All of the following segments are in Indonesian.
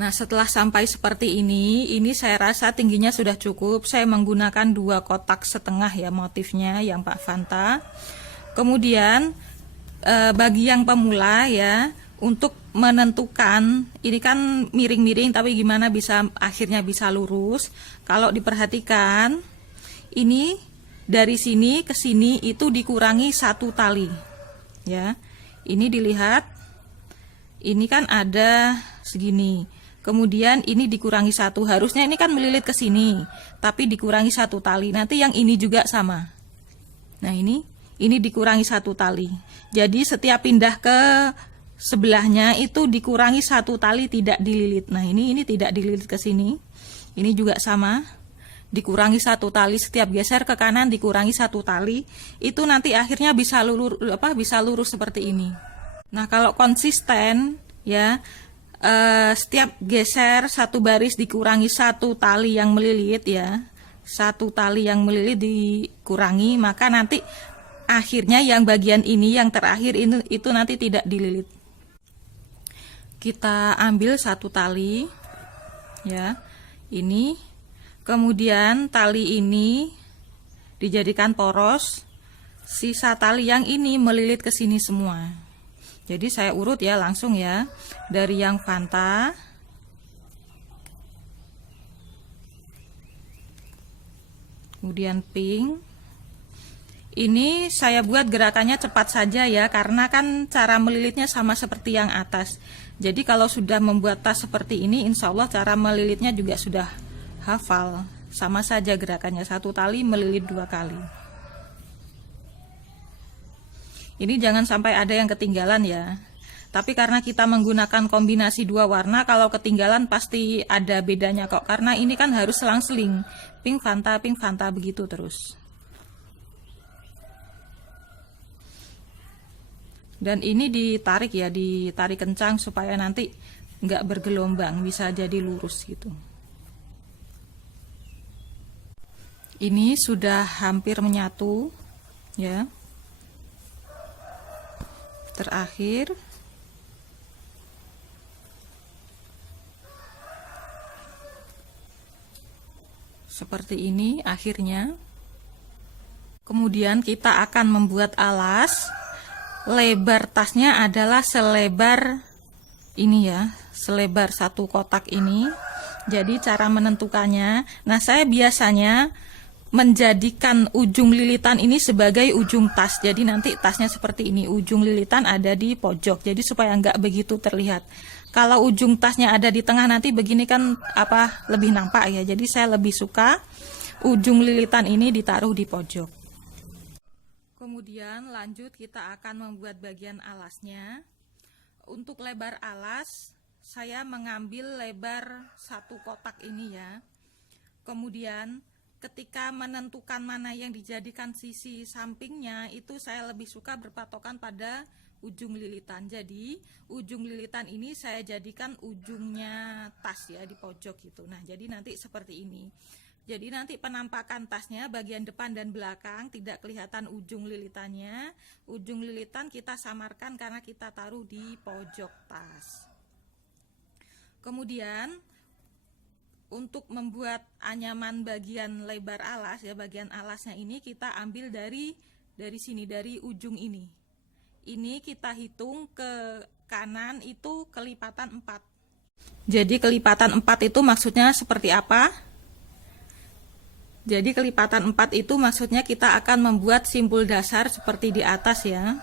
Nah, setelah sampai seperti ini saya rasa tingginya sudah cukup. Saya menggunakan 2 kotak setengah ya motifnya yang Pak Fanta. Kemudian bagi yang pemula ya, untuk menentukan, ini kan miring-miring tapi gimana bisa akhirnya bisa lurus. Kalau diperhatikan, ini dari sini ke sini itu dikurangi 1 tali. Ya. Ini dilihat, ini kan ada segini. Kemudian ini dikurangi 1, harusnya ini kan melilit ke sini, tapi dikurangi 1 tali. Nanti yang ini juga sama. Nah, ini dikurangi 1 tali. Jadi setiap pindah ke sebelahnya itu dikurangi 1 tali, tidak dililit. Nah, ini tidak dililit ke sini. Ini juga sama. Dikurangi 1 tali, setiap geser ke kanan dikurangi 1 tali. Itu nanti akhirnya bisa lurus seperti ini. Nah, kalau konsisten ya, setiap geser 1 baris dikurangi 1 tali yang melilit ya, 1 tali yang melilit dikurangi, maka nanti akhirnya yang bagian ini yang terakhir itu nanti tidak dililit. Kita ambil 1 tali ya, ini, kemudian tali ini dijadikan poros, sisa tali yang ini melilit ke sini semua. Jadi saya urut ya langsung ya, dari yang Fanta, kemudian pink. Ini saya buat gerakannya cepat saja ya, karena kan cara melilitnya sama seperti yang atas. Jadi kalau sudah membuat tas seperti ini, insya Allah cara melilitnya juga sudah hafal. Sama saja gerakannya, 1 tali melilit 2 kali. Ini jangan sampai ada yang ketinggalan ya. Tapi karena kita menggunakan kombinasi 2 warna, kalau ketinggalan pasti ada bedanya kok. Karena ini kan harus selang-seling. Pink Fanta begitu terus. Dan ini ditarik ya, ditarik kencang supaya nanti nggak bergelombang, bisa jadi lurus gitu. Ini sudah hampir menyatu ya. Terakhir seperti ini akhirnya. Kemudian kita akan membuat alas. Lebar tasnya adalah selebar ini ya, selebar 1 kotak ini. Jadi cara menentukannya, nah saya biasanya menjadikan ujung lilitan ini sebagai ujung tas. Jadi nanti tasnya seperti ini, ujung lilitan ada di pojok. Jadi supaya nggak begitu terlihat. Kalau ujung tasnya ada di tengah nanti begini kan lebih nampak ya. Jadi saya lebih suka ujung lilitan ini ditaruh di pojok. Kemudian lanjut kita akan membuat bagian alasnya. Untuk lebar alas saya mengambil lebar 1 kotak ini ya. Kemudian ketika menentukan mana yang dijadikan sisi sampingnya, itu saya lebih suka berpatokan pada ujung lilitan. Jadi ujung lilitan ini saya jadikan ujungnya tas ya, di pojok gitu. Nah, jadi nanti seperti ini. Jadi nanti penampakan tasnya bagian depan dan belakang tidak kelihatan ujung lilitannya. Ujung lilitan kita samarkan karena kita taruh di pojok tas. Kemudian untuk membuat anyaman bagian lebar alas ya, bagian alasnya ini kita ambil dari sini, dari ujung ini. Ini kita hitung ke kanan itu kelipatan 4. Jadi kelipatan 4 itu maksudnya seperti apa? Jadi kelipatan 4 itu maksudnya kita akan membuat simpul dasar seperti di atas ya.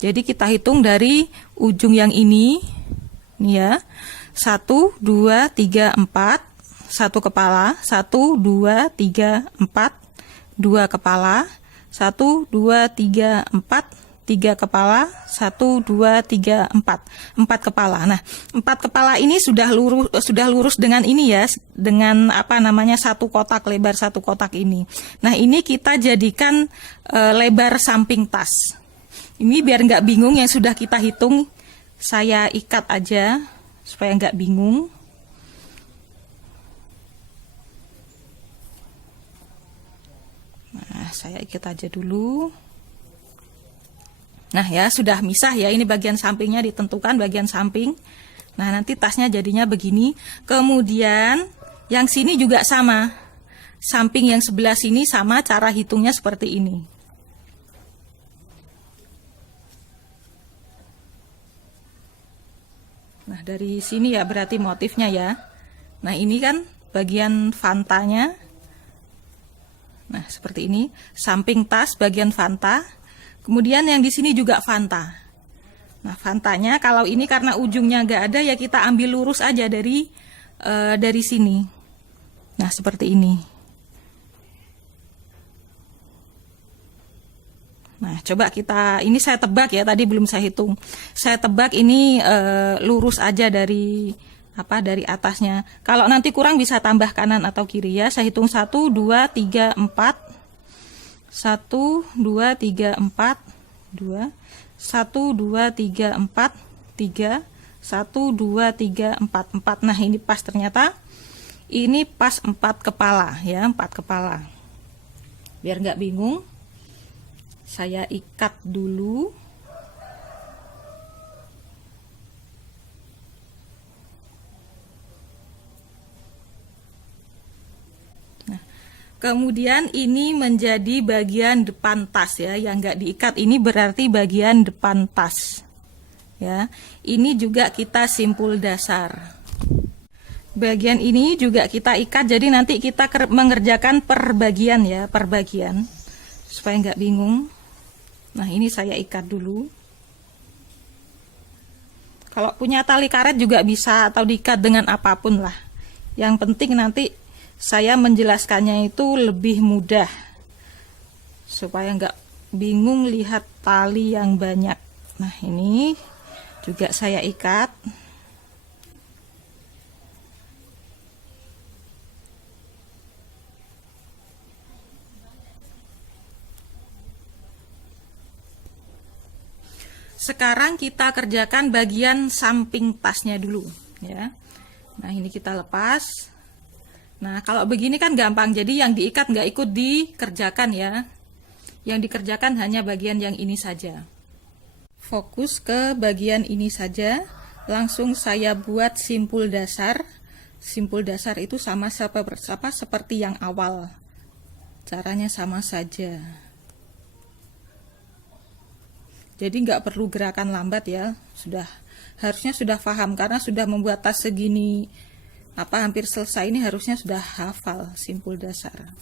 Jadi kita hitung dari ujung yang ini ya. 1, 2, 3, 4, 1 kepala, 1, 2, 3, 4, 2 kepala, 1, 2, 3, 4, 3 kepala, 1, 2, 3, 4, 4 kepala. Nah, 4 kepala ini sudah lurus dengan ini ya, dengan apa namanya, 1 kotak, lebar 1 kotak ini. Nah, ini kita jadikan lebar samping tas. Ini biar nggak bingung yang sudah kita hitung, saya ikat aja supaya nggak bingung. Nah, saya ikat aja dulu. Nah ya, sudah misah ya, ini bagian sampingnya ditentukan bagian samping. Nah, nanti tasnya jadinya begini. Kemudian yang sini juga sama. Samping yang sebelah sini sama, cara hitungnya seperti ini. Nah, dari sini ya berarti motifnya ya. Nah, ini kan bagian fantanya. Nah, seperti ini. Samping tas bagian fanta. Kemudian yang di sini juga fanta. Nah, fantanya kalau ini karena ujungnya nggak ada ya kita ambil lurus aja dari sini. Nah, seperti ini. Nah, coba ini saya tebak ya, tadi belum saya hitung. Saya tebak ini lurus aja dari atasnya. Kalau nanti kurang bisa tambah kanan atau kiri ya. Saya hitung 1, 2, 3, 4. 1, 2, 3, 4. 2. 1, 2, 3, 4. 3. 1, 2, 3, 4. 4. Nah, ini pas ternyata. Ini pas 4 kepala ya, 4 kepala. Biar nggak bingung. Saya ikat dulu. Nah, kemudian ini menjadi bagian depan tas ya, yang nggak diikat ini berarti bagian depan tas. Ya, ini juga kita simpul dasar. Bagian ini juga kita ikat, jadi nanti kita mengerjakan per bagian ya, per bagian supaya nggak bingung. Nah, ini saya ikat dulu. Kalau punya tali karet juga bisa atau diikat dengan apapun lah. Yang penting nanti saya menjelaskannya itu lebih mudah supaya nggak bingung lihat tali yang banyak. Nah, ini juga saya ikat. Sekarang kita kerjakan bagian samping tasnya dulu ya. Nah, ini kita lepas. Nah, kalau begini kan gampang, jadi yang diikat nggak ikut dikerjakan ya. Yang dikerjakan hanya bagian yang ini saja. Fokus ke bagian ini saja. Langsung saya buat simpul dasar. Simpul dasar itu sama seperti yang awal. Caranya sama saja. Jadi nggak perlu gerakan lambat ya, harusnya sudah paham karena sudah membuat tas segini hampir selesai ini harusnya sudah hafal simpul dasar.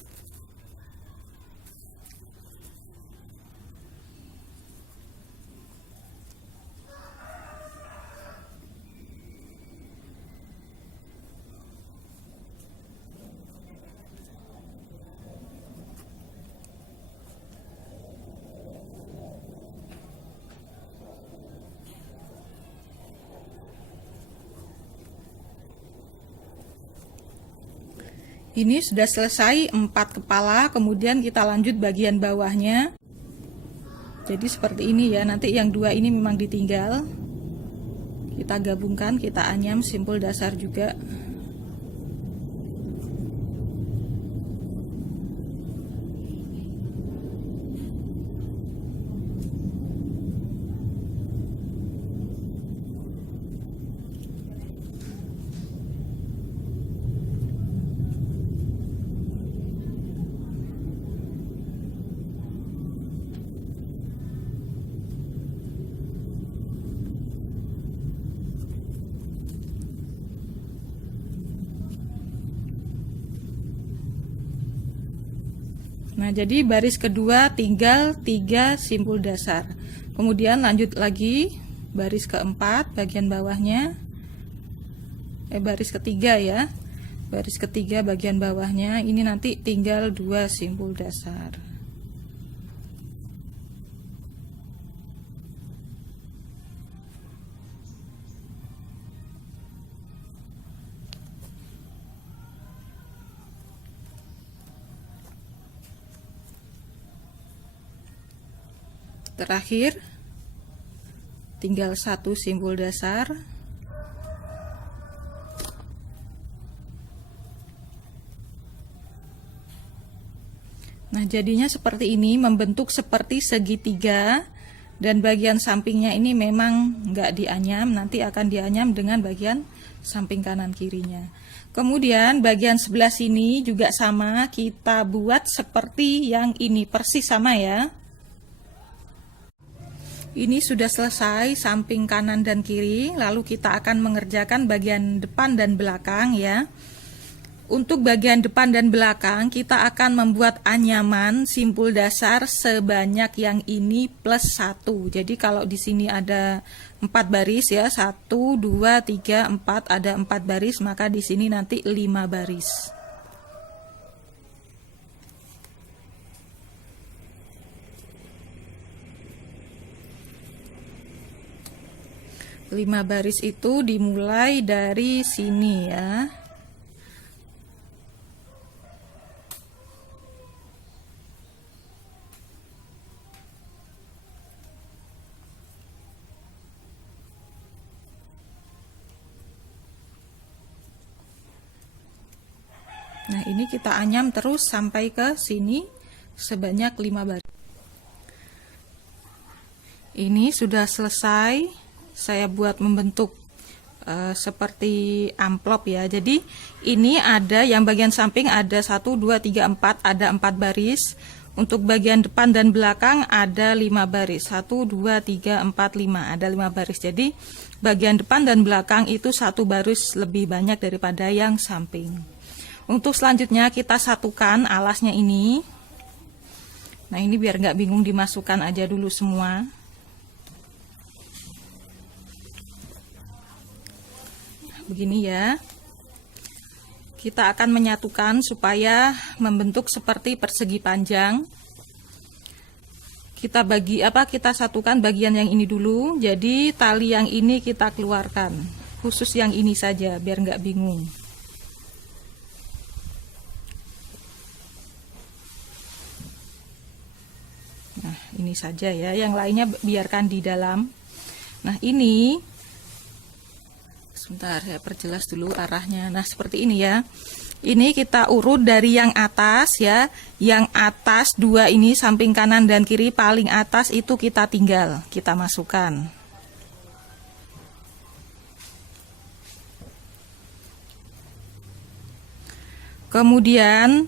Ini sudah selesai 4 kepala, kemudian kita lanjut bagian bawahnya. Jadi seperti ini ya, nanti yang 2 ini memang ditinggal. Kita gabungkan, kita anyam simpul dasar juga. Nah, jadi baris kedua tinggal 3 simpul dasar. Kemudian lanjut lagi baris keempat bagian bawahnya. Baris ketiga ya. Baris ketiga bagian bawahnya ini nanti tinggal 2 simpul dasar. Terakhir tinggal 1 simpul dasar. Nah, jadinya seperti ini, membentuk seperti segitiga Dan bagian sampingnya ini memang nggak dianyam, nanti akan dianyam dengan bagian samping kanan kirinya. Kemudian bagian sebelah sini juga sama, kita buat seperti yang ini, persis sama ya. Ini sudah selesai samping kanan dan kiri, lalu kita akan mengerjakan bagian depan dan belakang ya. Untuk bagian depan dan belakang kita akan membuat anyaman simpul dasar sebanyak yang ini plus 1. Jadi kalau di sini ada 4 baris ya, 1, 2, 3, 4, ada 4 baris, maka di sini nanti 5 baris. Lima baris itu dimulai dari sini ya. Nah, ini kita anyam terus sampai ke sini sebanyak 5 baris. Ini sudah selesai. Saya buat membentuk seperti amplop ya. Jadi ini ada yang bagian samping ada 1, 2, 3, 4, ada 4 baris. Untuk bagian depan dan belakang ada 5 baris. 1, 2, 3, 4, 5, ada 5 baris. Jadi bagian depan dan belakang itu 1 baris lebih banyak daripada yang samping. Untuk selanjutnya kita satukan alasnya ini. Nah, ini biar nggak bingung dimasukkan aja dulu semua. Begini ya, kita akan menyatukan supaya membentuk seperti persegi panjang. Kita kita satukan bagian yang ini dulu. Jadi tali yang ini kita keluarkan, khusus yang ini saja biar nggak bingung. Nah, ini saja ya, yang lainnya biarkan di dalam. Nah, ini sebentar saya perjelas dulu arahnya. Nah, seperti ini ya. Ini kita urut dari yang atas ya. Yang atas 2 ini samping kanan dan kiri, paling atas itu kita tinggal, kita masukkan. Kemudian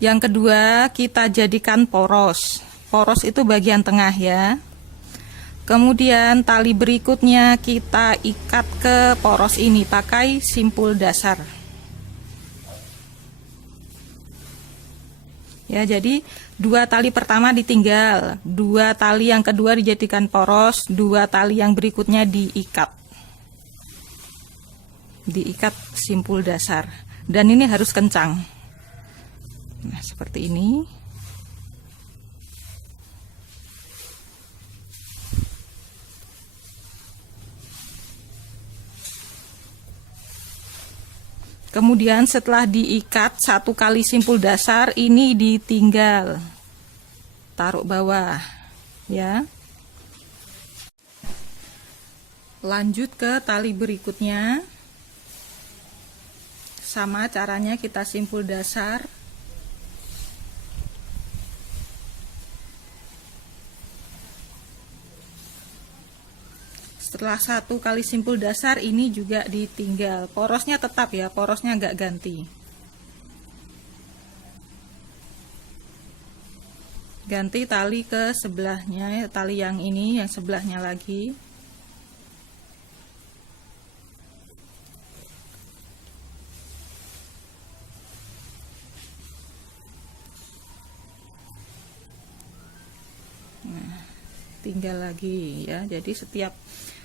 yang kedua kita jadikan poros. Poros itu bagian tengah ya. Kemudian tali berikutnya kita ikat ke poros ini pakai simpul dasar. Ya, jadi 2 tali pertama ditinggal, 2 tali yang kedua dijadikan poros, 2 tali yang berikutnya diikat. Diikat simpul dasar. Dan ini harus kencang. Nah, seperti ini. Kemudian setelah diikat 1 kali simpul dasar, ini ditinggal, taruh bawah ya. Lanjut ke tali berikutnya, sama caranya kita simpul dasar. Setelah 1 kali simpul dasar, ini juga ditinggal. Porosnya tetap ya, porosnya nggak ganti. Ganti tali ke sebelahnya, tali yang ini, yang sebelahnya lagi. Nah, tinggal lagi ya. Jadi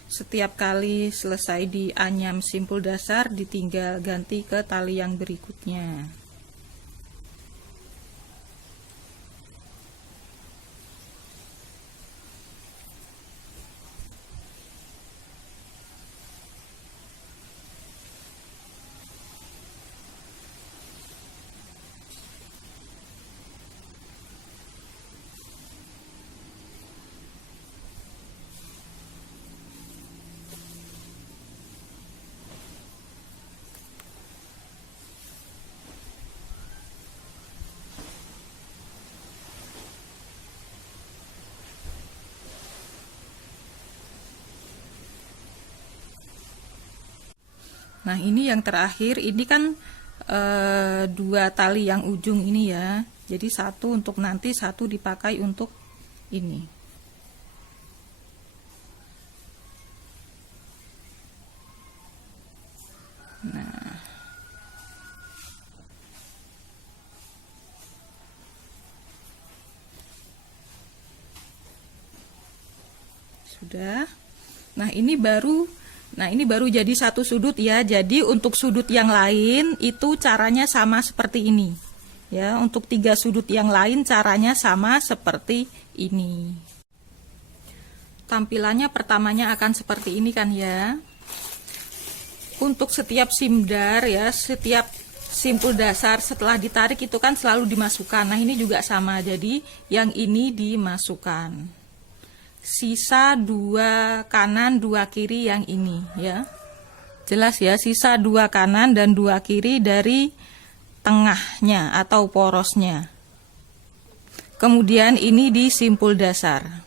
setiap kali selesai dianyam simpul dasar, ditinggal ganti ke tali yang berikutnya. Nah, ini yang terakhir, ini kan dua tali yang ujung ini ya. Jadi satu untuk nanti, satu dipakai untuk ini. Nah, sudah. Nah, ini baru jadi satu sudut ya. Jadi untuk sudut yang lain itu caranya sama seperti ini. Ya, untuk 3 sudut yang lain caranya sama seperti ini. Tampilannya pertamanya akan seperti ini kan ya. Untuk setiap simdar ya, setiap simpul dasar setelah ditarik itu kan selalu dimasukkan. Nah, ini juga sama. Jadi yang ini dimasukkan. Sisa 2 kanan 2 kiri yang ini ya, jelas ya, sisa 2 kanan dan 2 kiri dari tengahnya atau porosnya. Kemudian ini di simpul dasar.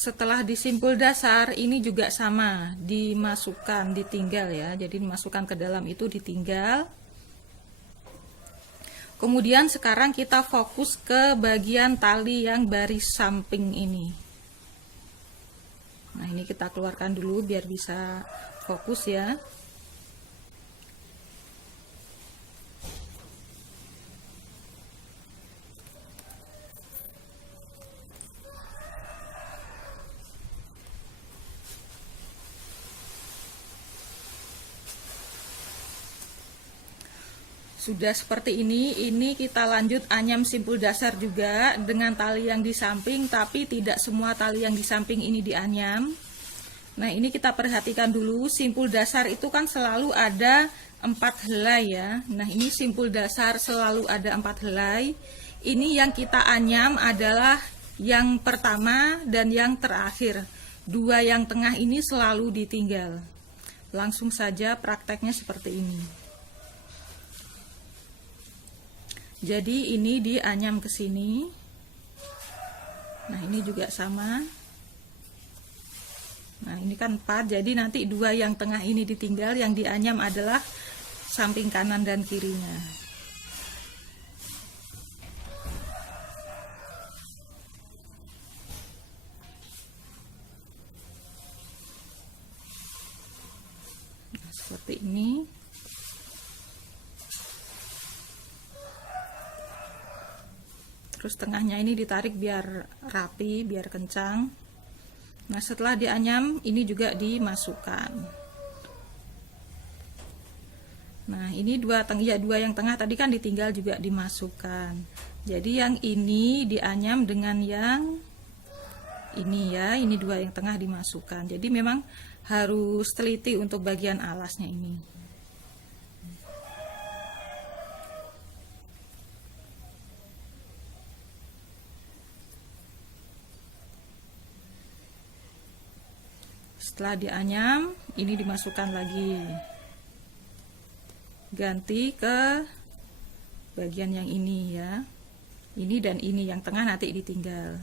Setelah disimpul dasar, ini juga sama, dimasukkan, ditinggal ya. Jadi dimasukkan ke dalam itu ditinggal. Kemudian sekarang kita fokus ke bagian tali yang baris samping ini. Nah, ini kita keluarkan dulu biar bisa fokus ya. Sudah seperti ini kita lanjut anyam simpul dasar juga dengan tali yang di samping, tapi tidak semua tali yang di samping ini dianyam. Nah, ini kita perhatikan dulu, simpul dasar itu kan selalu ada 4 helai ya. Nah, ini simpul dasar selalu ada 4 helai. Ini yang kita anyam adalah yang pertama dan yang terakhir. 2 yang tengah ini selalu ditinggal. Langsung saja prakteknya seperti ini. Jadi ini dianyam ke sini. Nah, ini juga sama. Nah, ini kan 4, jadi nanti 2 yang tengah ini ditinggal, yang dianyam adalah samping kanan dan kirinya. Nah, seperti ini. Terus tengahnya ini ditarik biar rapi, biar kencang. Nah, setelah dianyam ini juga dimasukkan. Nah, ini 2 yang tengah tadi kan ditinggal juga dimasukkan. Jadi yang ini dianyam dengan yang ini ya, ini 2 yang tengah dimasukkan. Jadi memang harus teliti untuk bagian alasnya ini. Setelah dianyam, ini dimasukkan lagi. Ganti ke bagian yang ini ya. Ini dan ini yang tengah nanti ditinggal.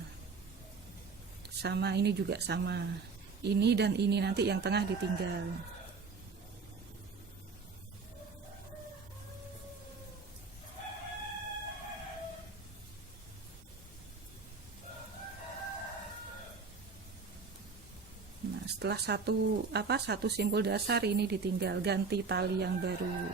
Sama, ini juga sama. Ini dan ini nanti yang tengah ditinggal. Nah, setelah satu simpul dasar ini ditinggal, ganti tali yang baru.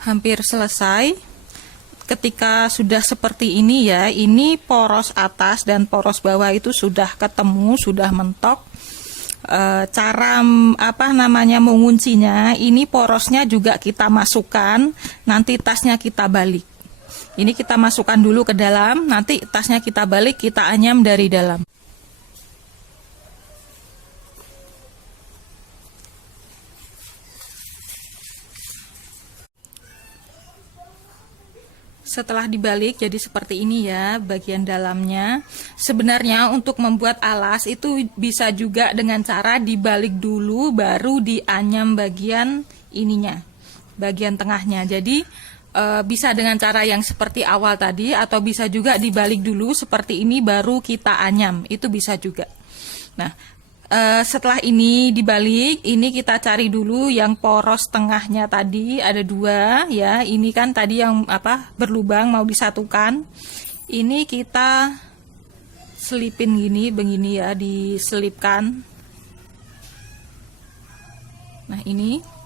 Hampir selesai. Ketika sudah seperti ini ya, ini poros atas dan poros bawah itu sudah ketemu, sudah mentok. Cara menguncinya, ini porosnya juga kita masukkan, nanti tasnya kita balik. Ini kita masukkan dulu ke dalam, nanti tasnya kita balik, kita anyam dari dalam. Setelah dibalik jadi seperti ini ya bagian dalamnya. Sebenarnya untuk membuat alas itu bisa juga dengan cara dibalik dulu baru dianyam bagian ininya, bagian tengahnya. Jadi bisa dengan cara yang seperti awal tadi, atau bisa juga dibalik dulu seperti ini baru kita anyam, itu bisa juga. Nah, setelah ini dibalik, ini kita cari dulu yang poros tengahnya tadi ada 2 ya. Ini kan tadi yang berlubang mau disatukan. Ini kita selipin gini, begini ya, diselipkan. Nah, ini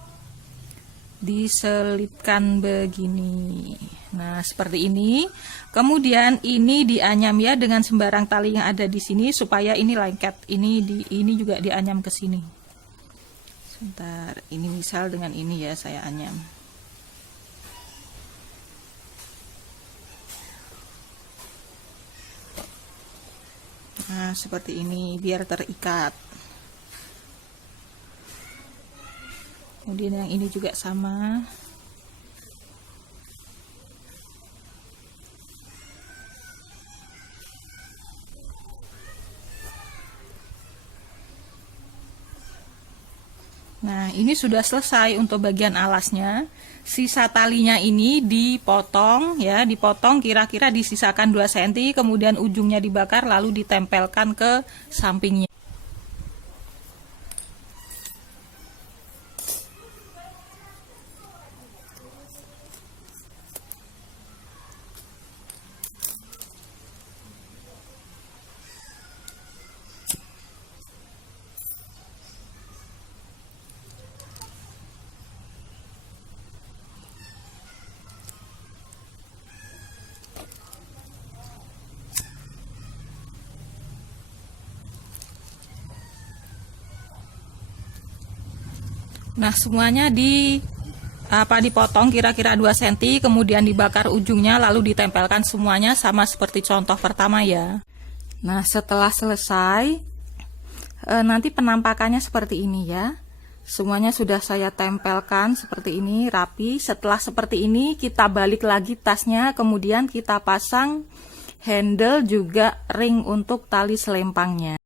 diselipkan begini. Nah, seperti ini. Kemudian ini dianyam ya dengan sembarang tali yang ada di sini supaya ini lengket. Ini juga dianyam ke sini. Sebentar, ini misal dengan ini ya saya anyam. Nah, seperti ini biar terikat. Kemudian yang ini juga sama. Nah, ini sudah selesai untuk bagian alasnya. Sisa talinya ini dipotong ya, dipotong kira-kira disisakan 2 cm, kemudian ujungnya dibakar lalu ditempelkan ke sampingnya. Nah, semuanya dipotong kira-kira 2 cm, kemudian dibakar ujungnya lalu ditempelkan semuanya sama seperti contoh pertama ya. Nah, setelah selesai nanti penampakannya seperti ini ya. Semuanya sudah saya tempelkan seperti ini, rapi. Setelah seperti ini kita balik lagi tasnya, kemudian kita pasang handle juga ring untuk tali selempangnya.